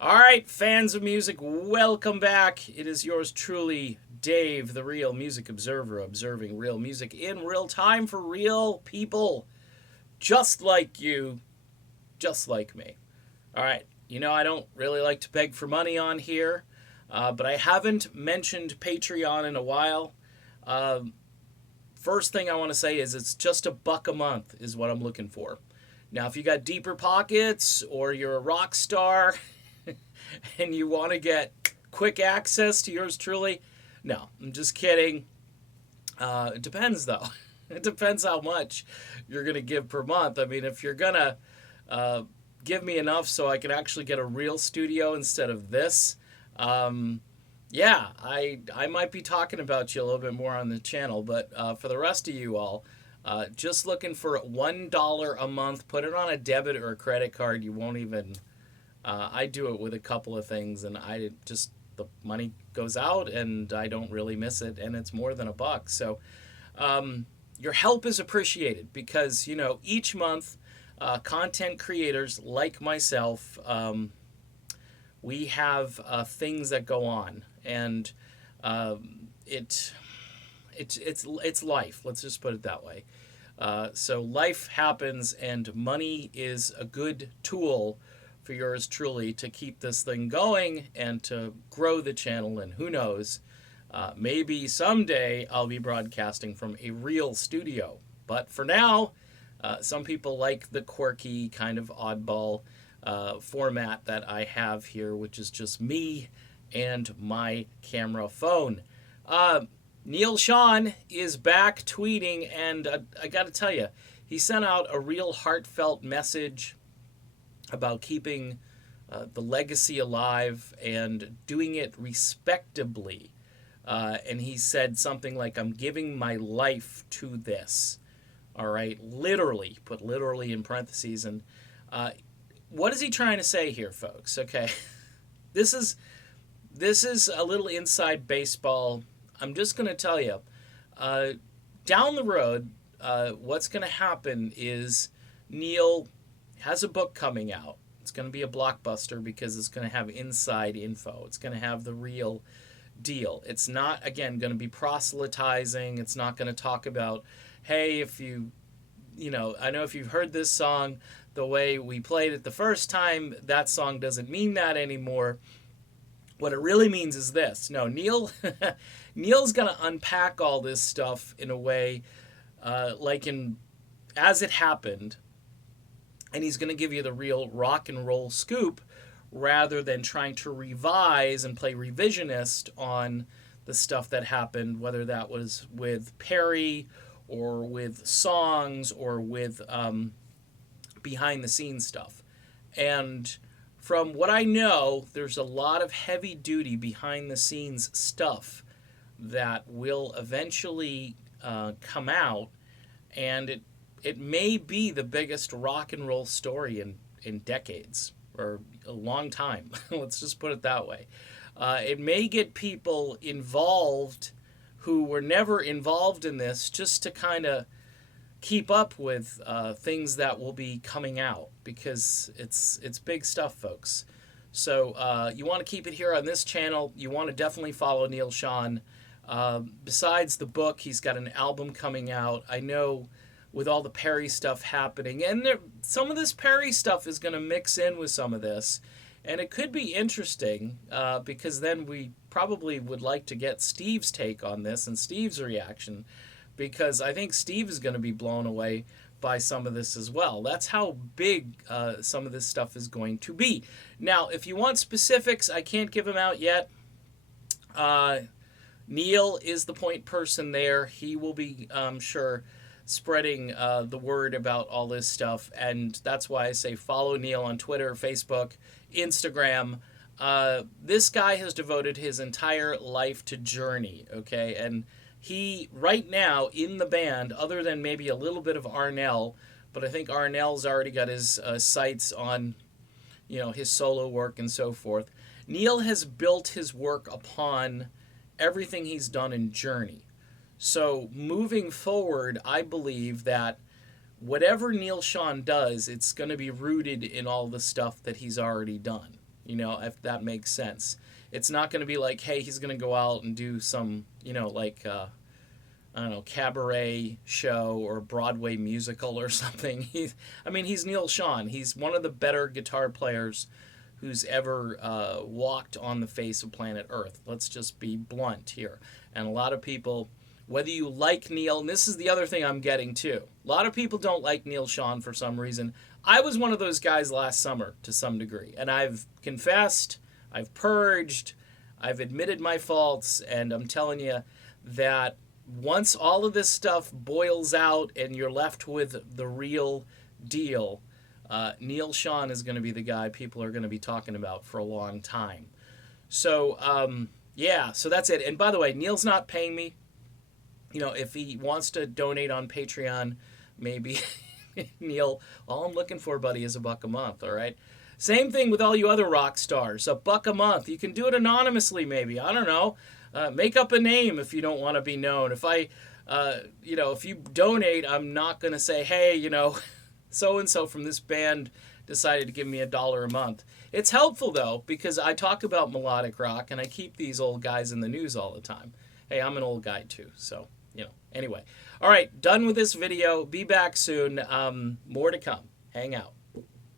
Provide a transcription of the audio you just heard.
All right, fans of music, welcome back. It is yours truly, Dave, the real music observer, observing real music in real time for real people, just like you, just like me. All right, I don't really like to beg for money on here, but I haven't mentioned Patreon in a while. Um, First thing I want to say is it's just $1 a month is what I'm looking for. Now, if you got deeper pockets or you're a rock star and you want to get quick access to yours truly, no, I'm just kidding. It depends, though. It depends how much you're going to give per month. I mean, if you're going to uh, give me enough so I can actually get a real studio instead of this, um, yeah, I might be talking about you a little bit more on the channel. But for the rest of you all, just looking for $1 a month. Put it on a debit or a credit card. You won't even. I do it with a couple of things, and I just the money goes out, and I don't really miss it, and it's more than $1. So your help is appreciated because each month, content creators like myself. We have things that go on, and it it's life. Let's just put it that way. So life happens, and money is a good tool for yours truly to keep this thing going and to grow the channel. And who knows, maybe someday I'll be broadcasting from a real studio. But for now, some people like the quirky kind of oddball format that I have here, which is just me and my camera phone. Uh, Neal Schon is back tweeting, and I got to tell you, he sent out a real heartfelt message about keeping the legacy alive and doing it respectably. And he said something like, I'm giving my life to this. All right, literally, put literally in parentheses. And uh, what is he trying to say here, folks? Okay, this is this is a little inside baseball. I'm just going to tell you, uh, down the road, what's going to happen is Neil has a book coming out. It's going to be a blockbuster because it's going to have inside info. It's going to have the real deal. It's not, again, going to be proselytizing. It's not going to talk about, hey, if I know if you've heard this song the way we played it the first time, that song doesn't mean that anymore. What it really means is this. No, Neil's going to unpack all this stuff in a way like in as it happened, and he's going to give you the real rock and roll scoop rather than trying to revise and play revisionist on the stuff that happened, whether that was with Perry or with songs or with behind the scenes stuff. And from what I know, there's a lot of heavy duty behind the scenes stuff that will eventually come out, and it may be the biggest rock and roll story in decades or a long time. Let's just put it that way. It may get people involved who were never involved in this just to kind of keep up with things that will be coming out because it's big stuff, folks. So you want to keep it here on this channel. You want to definitely follow Neal Schon. Besides the book, he's got an album coming out. I know with all the Perry stuff happening, and some of this Perry stuff is going to mix in with some of this, and it could be interesting because then we probably would like to get Steve's take on this and Steve's reaction, because I think Steve is going to be blown away by some of this as well. That's how big some of this stuff is going to be. Now, if you want specifics, I can't give them out yet. Neil is the point person there. He will be, sure, spreading the word about all this stuff, and that's why I say follow Neil on Twitter, Facebook, Instagram. This guy has devoted his entire life to Journey, okay? And he, right now, in the band, other than maybe a little bit of Arnell, but I think Arnell's already got his sights on, his solo work and so forth. Neil has built his work upon everything he's done in Journey. So moving forward, I believe that whatever Neal Schon does, it's going to be rooted in all the stuff that he's already done. you know, if that makes sense. It's not going to be like, hey, he's going to go out and do some, you know, like, I don't know, cabaret show or Broadway musical or something. I mean, he's Neal Schon. He's one of the better guitar players who's ever walked on the face of planet Earth. Let's just be blunt here. And a lot of people, whether you like Neal, and this is the other thing I'm getting too, a lot of people don't like Neal Schon for some reason. I was one of those guys last summer to some degree, and I've confessed, I've purged, I've admitted my faults, and I'm telling you that once all of this stuff boils out and you're left with the real deal, Neal Schon is going to be the guy people are going to be talking about for a long time. So, yeah, so that's it. And by the way, Neal's not paying me. You know, if he wants to donate on Patreon, maybe Neal, all I'm looking for, buddy, is $1 a month, all right? Same thing with all you other rock stars. $1 a month. You can do it anonymously, maybe. I don't know. Make up a name if you don't want to be known. If you know, if you donate, I'm not going to say, hey, you know, so-and-so from this band decided to give me $1 a month. It's helpful, though, because I talk about melodic rock, and I keep these old guys in the news all the time. Hey, I'm an old guy, too, so, you know. Anyway. All right, done with this video. Be back soon. More to come. Hang out.